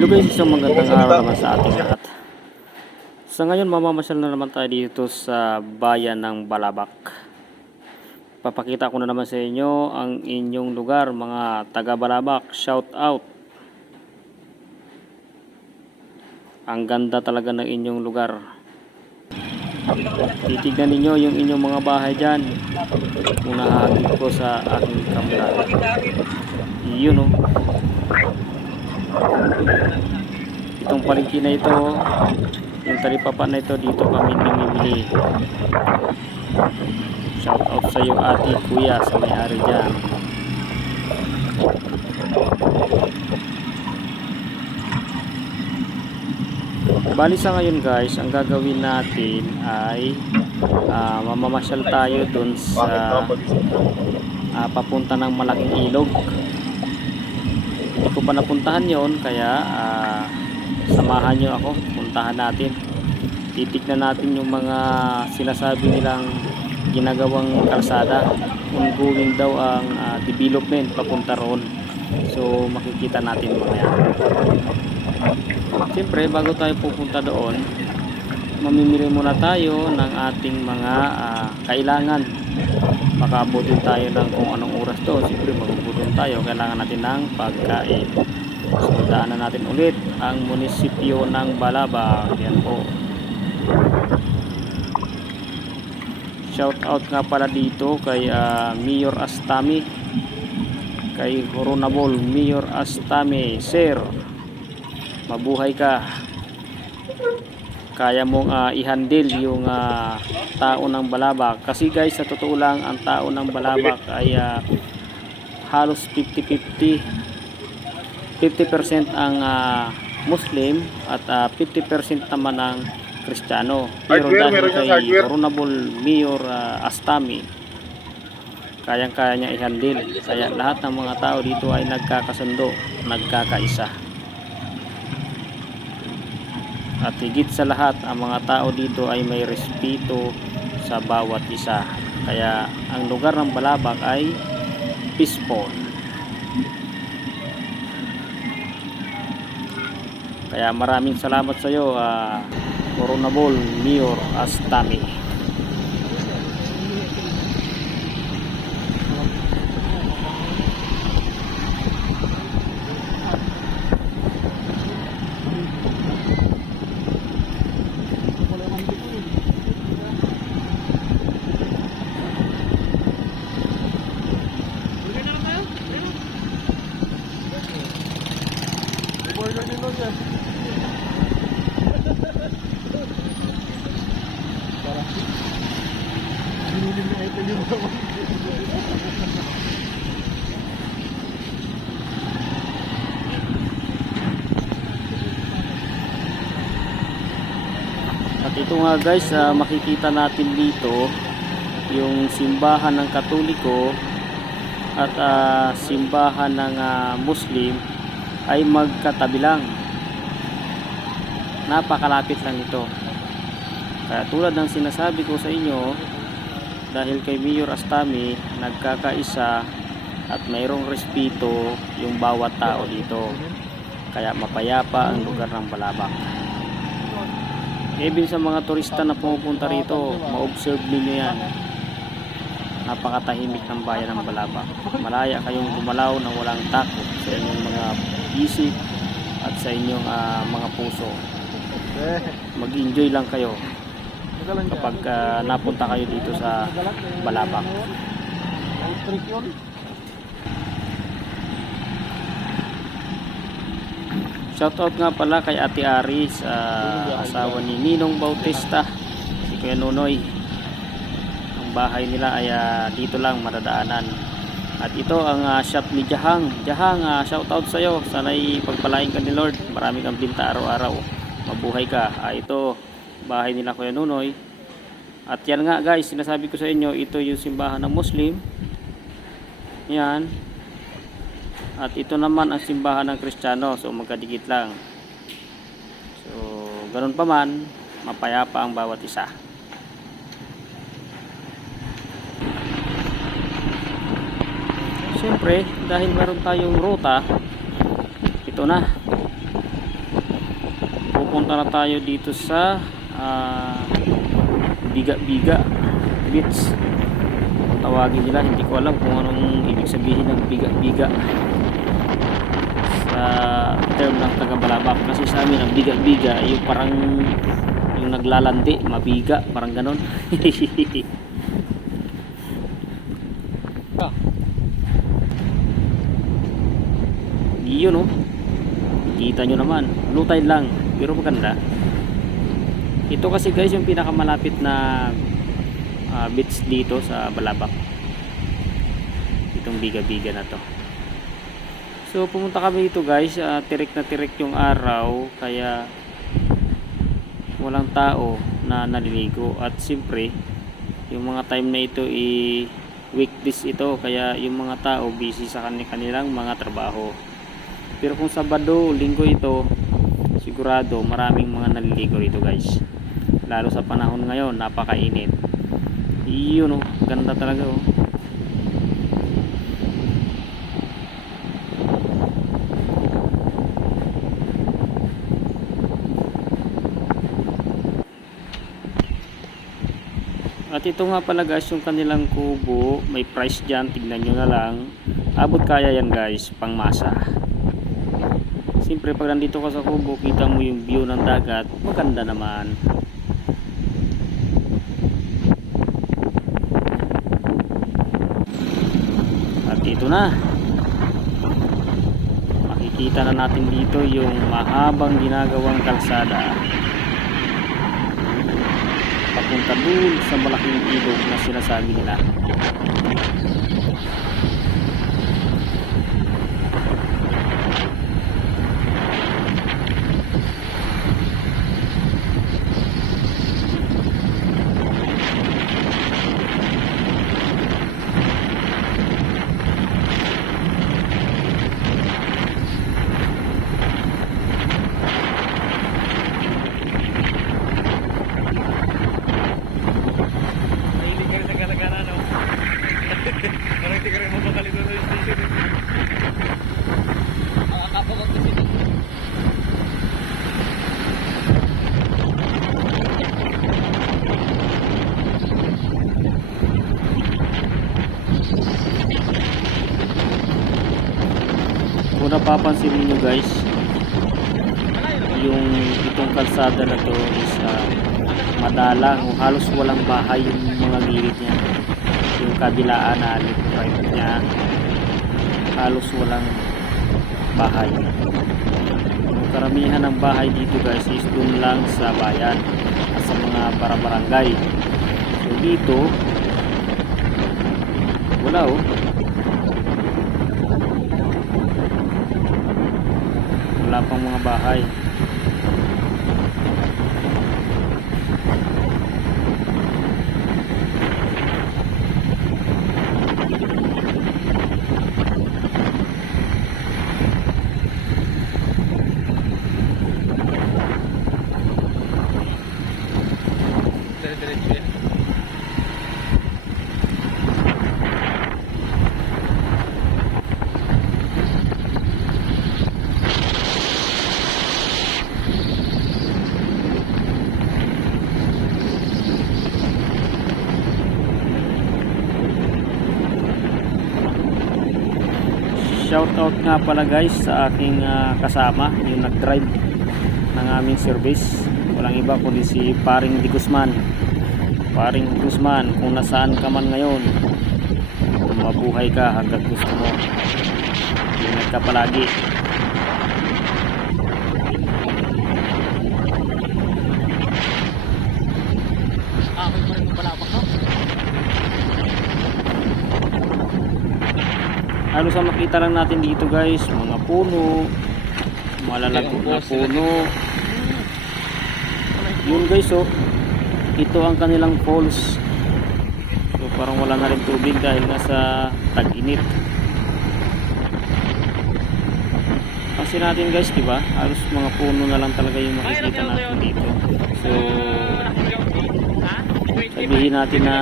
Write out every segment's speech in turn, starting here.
Hello guys, isang magandang araw naman sa ating lahat. Sa ngayon, mamamasyal na naman tayo dito sa bayan ng Balabak. Papakita ko na naman sa inyo ang inyong lugar, mga taga Balabak. Shout out! Ang ganda talaga ng inyong lugar. Titignan ninyo yung inyong mga bahay dyan. Unahagin ko sa aking kamera. Yun oh. Itong palengke na ito, yung talipapa na ito, dito kami namimili. Shout out sa iyo ate, kuya, sa may-ari dyan. Bali sa ngayon guys, ang gagawin natin ay ah, mamamasyal tayo dun sa ah, papunta ng malaking ilog ko pa napuntahan yon kaya ah, samahan nyo ako puntahan natin. Titignan natin yung mga sinasabi nilang ginagawang kalsada. Ongoing daw ang ah, development papunta roon. So makikita natin mamaya. Siyempre bago tayo pupunta doon mamimili muna tayo ng ating mga ah, kailangan makabutin tayo ng kung anong oras to. Siyempre magugutom tayo. Kailangan natin ng pagkain. So daanan natin ulit ang munisipyo ng Balabang. Yan po. Shout out nga pala dito kay ah, Mayor Astami. Kay Coronabol Mayor Astami. Sir mabuhay ka kaya mong ah, i-handle yung ah, tao ng Balabak. Kasi guys sa totoo lang ang tao ng Balabak ay ah, halos 50-50 50% ang ah, Muslim at ah, 50% naman ang Kristiyano. Pero dahil kay. Honorable Mayor ah, Astami kayang kaya niya i-handle. Kaya lahat ng mga tao dito ay nagkakasundo nagkakaisa at higit sa lahat ang mga tao dito ay may respeto sa bawat isa. Kaya ang lugar ng Balabak ay peaceful. Kaya maraming salamat sa iyo uh, Coronabol Mayor Astami ito nga guys, ah, makikita natin dito yung simbahan ng Katoliko at ah, simbahan ng ah, Muslim ay magkatabi lang. Napakalapit lang ito. Kaya tulad ng sinasabi ko sa inyo, dahil kay Mayor Astami nagkakaisa at mayroong respeto yung bawat tao dito. Kaya mapayapa ang lugar ng Balabak. Even sa mga turista na pumupunta rito, ma-observe ninyo yan. Napakatahimik ng bayan ng Balabak. Malaya kayong gumalaw na walang takot sa inyong mga isip at sa inyong ah, mga puso. Mag-enjoy lang kayo kapag ah, napunta kayo dito sa Balabak. Shoutout nga pala kay Ate Aris, ah, asawa ni Ninong Bautista, si Kuya Nonoy. Ang bahay nila ay ah, dito lang madadaanan. At ito ang ah, shop ni Jahang. Jahang, uh, shoutout sa iyo. Sana'y pagpalain ka ni Lord. Marami kang binta araw-araw. Mabuhay ka. Ah, ito, bahay nila Kuya Nonoy. At yan nga guys, sinasabi ko sa inyo, ito yung simbahan ng Muslim. Yan. At ito naman ang simbahan ng Kristiyano. So magkadikit lang. So ganun pa man, mapayapa ang bawat isa. Siyempre, dahil meron tayong ruta, ito na. pupunta na tayo dito sa ah, biga-biga beach tawagin nila hindi ko alam kung anong ibig sabihin ng biga-biga sa term ng taga Balabak kasi sa amin ang biga-biga yung parang yung naglalandi mabiga parang ganon. Yun oh. Kita nyo naman. Tide lang pero maganda. Ito kasi guys yung pinakamalapit na ah, beach dito sa Balabak. Itong biga-biga na to so pumunta kami dito guys ah, tirik na tirik yung araw kaya walang tao na naliligo. At siyempre yung mga time na ito i weekdays ito kaya yung mga tao busy sa kani- kanilang mga trabaho. Pero kung Sabado, Linggo ito sigurado maraming mga naliligo rito guys. Lalo sa panahon ngayon napakainit. Yun oh ganda talaga oh At ito nga pala guys yung kanilang kubo, may price dyan, tignan nyo na lang. Abot kaya yan guys, pang masa. Siyempre pag nandito ka sa kubo, kita mo yung view ng dagat, maganda naman. At ito na. Makikita na natin dito yung mahabang ginagawang kalsada papunta dun sa malaking ilog na sinasabi nila. Mahilig ka rin sa gala-gala, no? Parang hindi ka rin mapakali doon sa station. eh. Ang akapagod kasi. Kung napapansin niyo guys, yung itong kalsada na to is ah, madalang o halos walang bahay yung mga gilid niya. Yung kabilaan na left niya, halos walang bahay. Yung karamihan ng bahay dito guys is dun lang sa bayan at sa mga barabarangay. So dito, wala oh. Wala pang mga bahay Dire-diretso yan. Shout out nga pala guys sa aking ah, kasama yung nag-drive ng aming service. Walang iba kundi si paring Di Guzman. Paring Guzman kung nasaan ka man ngayon mabuhay ka hanggang gusto mo ingat ka palagi Ako'y pa rin ng balabak, no? Halos ang makita lang natin dito guys mga puno. Malalago na puno. Yun guys oh. Ito ang kanilang falls. So parang wala na rin tubig dahil nasa tag-init. Kasi natin guys di ba halos mga puno na lang talaga yung makikita natin dito. So sabihin natin na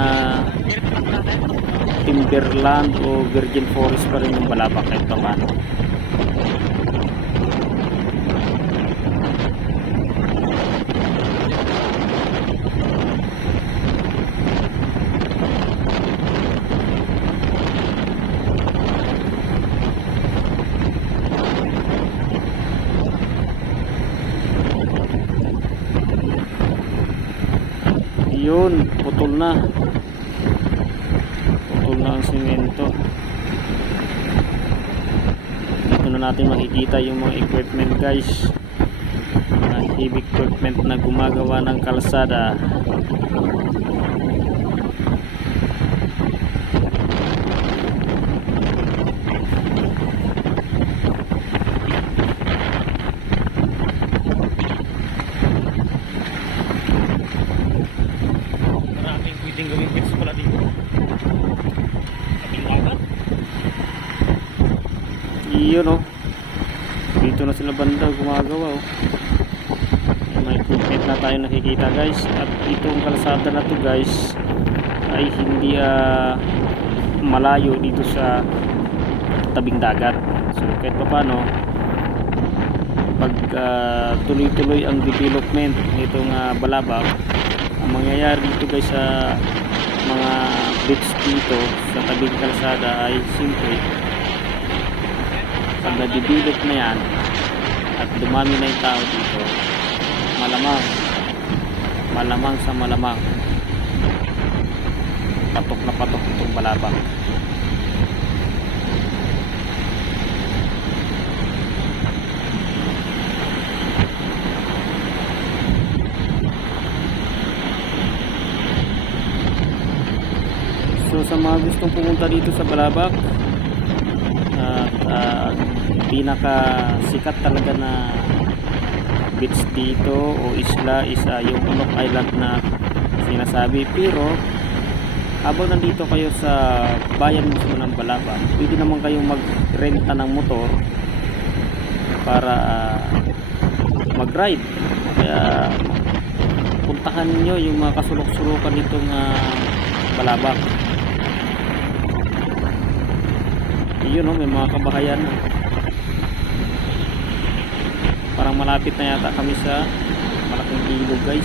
timberland o virgin forest pa rin yung balabak kahit pa paano Yun, putol na. Putol na ang simento. Dito na natin makikita yung mga equipment guys. Mga heavy equipment na gumagawa ng kalsada. Maraming pwedeng gawing bits pala dito. Kaping dagat. Iyon oh. Dito na sila banda gumagawa oh. May equipment na tayo nakikita guys. At itong kalsada na to guys ay hindi ah, malayo dito sa tabing dagat. So kahit pa paano pag ah, tuloy-tuloy ang development nitong uh, balabak ang mangyayari dito guys sa mga beach dito sa tabing kalsada ay simple pag na-develop na yan at dumami na yung tao dito malamang malamang sa malamang. Patok na patok itong balabang. So sa mga gustong pumunta dito sa Balabak at ah, pinaka sikat talaga na beach dito o isla is ah, yung Unok Island na sinasabi. Pero habang nandito kayo sa bayan mismo ng Balaban pwede naman kayong magrenta ng motor para ah, mag-ride. Kaya puntahan nyo yung mga kasulok-sulukan nitong uh, Balabak yun oh, may mga kabahayan. Parang malapit na yata kami sa malaking ilog guys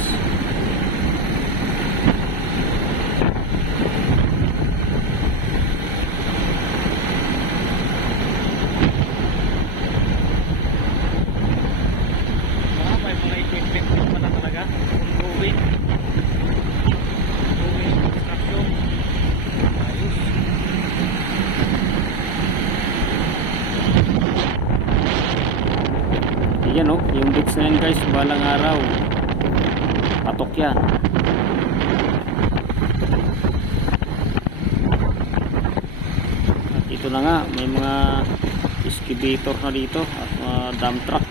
Mga may mga equipment pa pala talaga. Ongoing. Ongoing construction. Ayos. Yan oh, yung beach na yan guys, balang araw. Patok yan. At ito na nga, may mga excavator na dito at mga dump truck.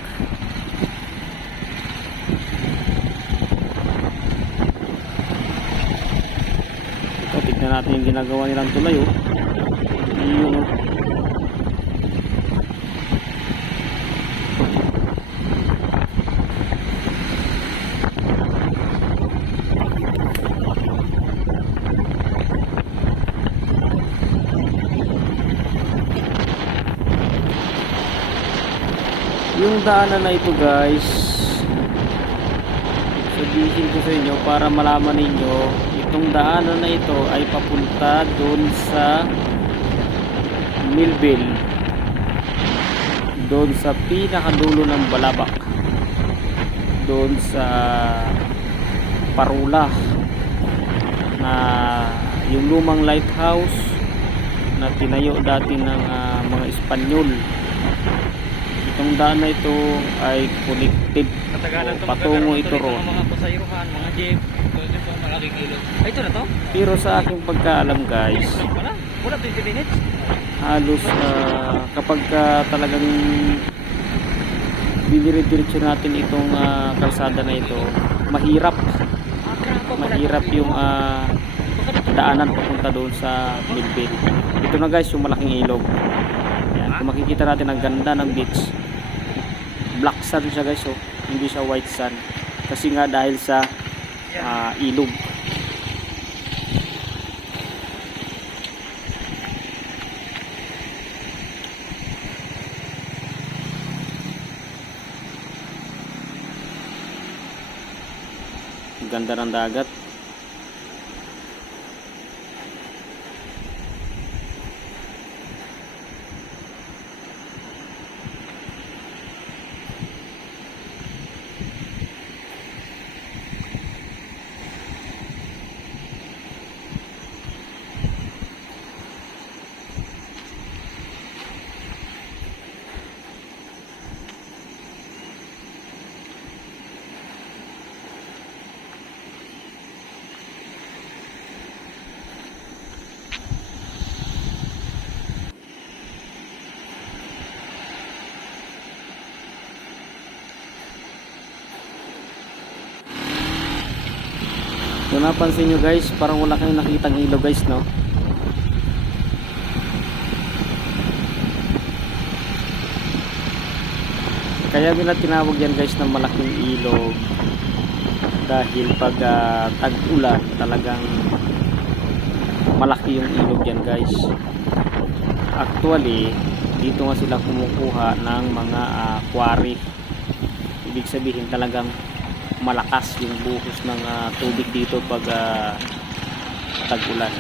Ito, tignan natin yung ginagawa nilang tulay oh. Yun oh. Yung daanan na ito guys Sabihin ko sa inyo para malaman ninyo Itong daanan na ito ay papunta doon sa Millville. Doon sa pinakadulo ng Balabak Doon sa Parula Na yung lumang lighthouse na tinayo dati ng ah, mga Espanyol Itong daan na ito ay connected Katagalan o to patungo ito ron. mga pasayruhan, mga jeep. Malaking ilog. Ay, ito na to? Pero sa aking pagkaalam guys, Wala. Wala 20 minutes. halos ah, kapag ah, talagang dinire-diretso natin itong ah, kalsada na ito, mahirap, Ah, mahirap yung ah, daanan papunta doon sa Millville. Ito na guys, yung malaking ilog. Yan, kung makikita natin ang ganda ng beach. Black sand siya guys, oh. hindi siya white sand. Kasi nga dahil sa ah, ilog. Ganda ng dagat. Napansin nyo guys, parang wala kayong nakitang ilog guys, no? Kaya nila tinawag yan guys na malaking ilog dahil pag ah, tag-ulan talagang malaki yung ilog yan guys. Actually, dito nga sila kumukuha ng mga ah, quarry. Ibig sabihin talagang malakas yung buhos ng ah, tubig dito pag ah, tag-ulan.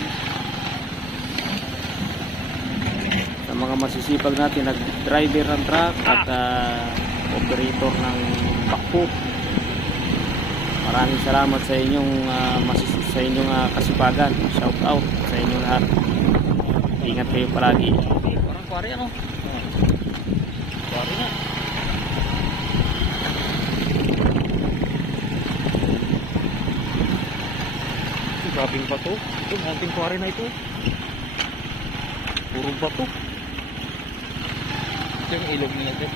Sa mga masisipag natin, nag-driver ng truck at ah, operator ng bakpo. Maraming salamat sa inyong ah, masis- sa inyong ah, kasipagan. Shout out sa inyong lahat. Ingat kayo palagi. Parang kwari ano? Kwari na. Ito, Grabing bato. Ito, munting kwari na ito. Puro bato. Ito yung ilog nila ito.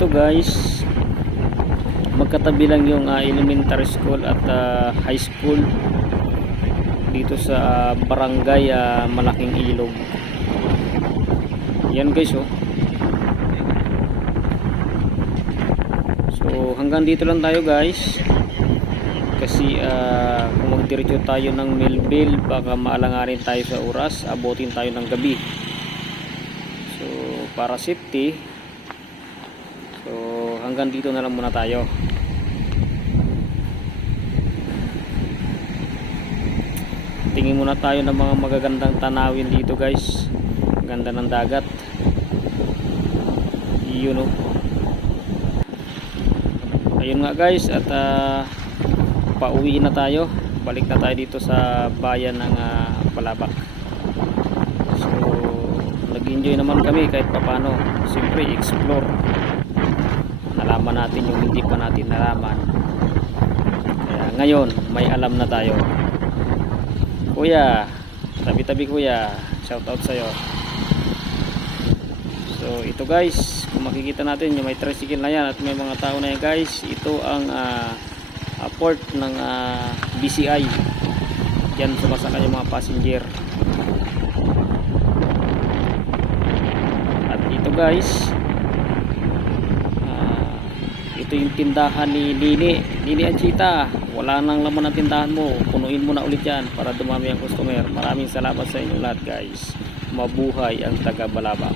Ito guys. Magkatabi lang yung ah, elementary school at ah, high school dito sa ah, barangay ah, Malaking Ilog. Yan guys oh. So hanggang dito lang tayo guys. Kasi ah, kung magdiretso tayo ng Melville baka maalanganin tayo sa oras. Abutin tayo ng gabi. So para safety hanggang dito na lang muna tayo. Tingin muna tayo ng mga magagandang tanawin dito guys. Ganda ng dagat. Yun o. Ayun nga guys at ah, pauwi na tayo. Balik na tayo dito sa bayan ng ah, Palabak. So nag-enjoy naman kami kahit papano. Siyempre explore nalaman natin yung hindi pa natin nalaman. Kaya ngayon may alam na tayo. Kuya tabi tabi kuya shout out sa'yo. So ito guys kung makikita natin yung may tricycle na yan at may mga tao na yan guys ito ang ah, port ng ah, BCI yan sumasakay yung mga passenger. At ito guys ito yung tindahan ni Nini Nini Anchita wala nang laman ang tindahan mo. Punuin mo na ulit yan para dumami ang customer. Maraming salamat sa inyo lahat guys. Mabuhay ang taga Balabak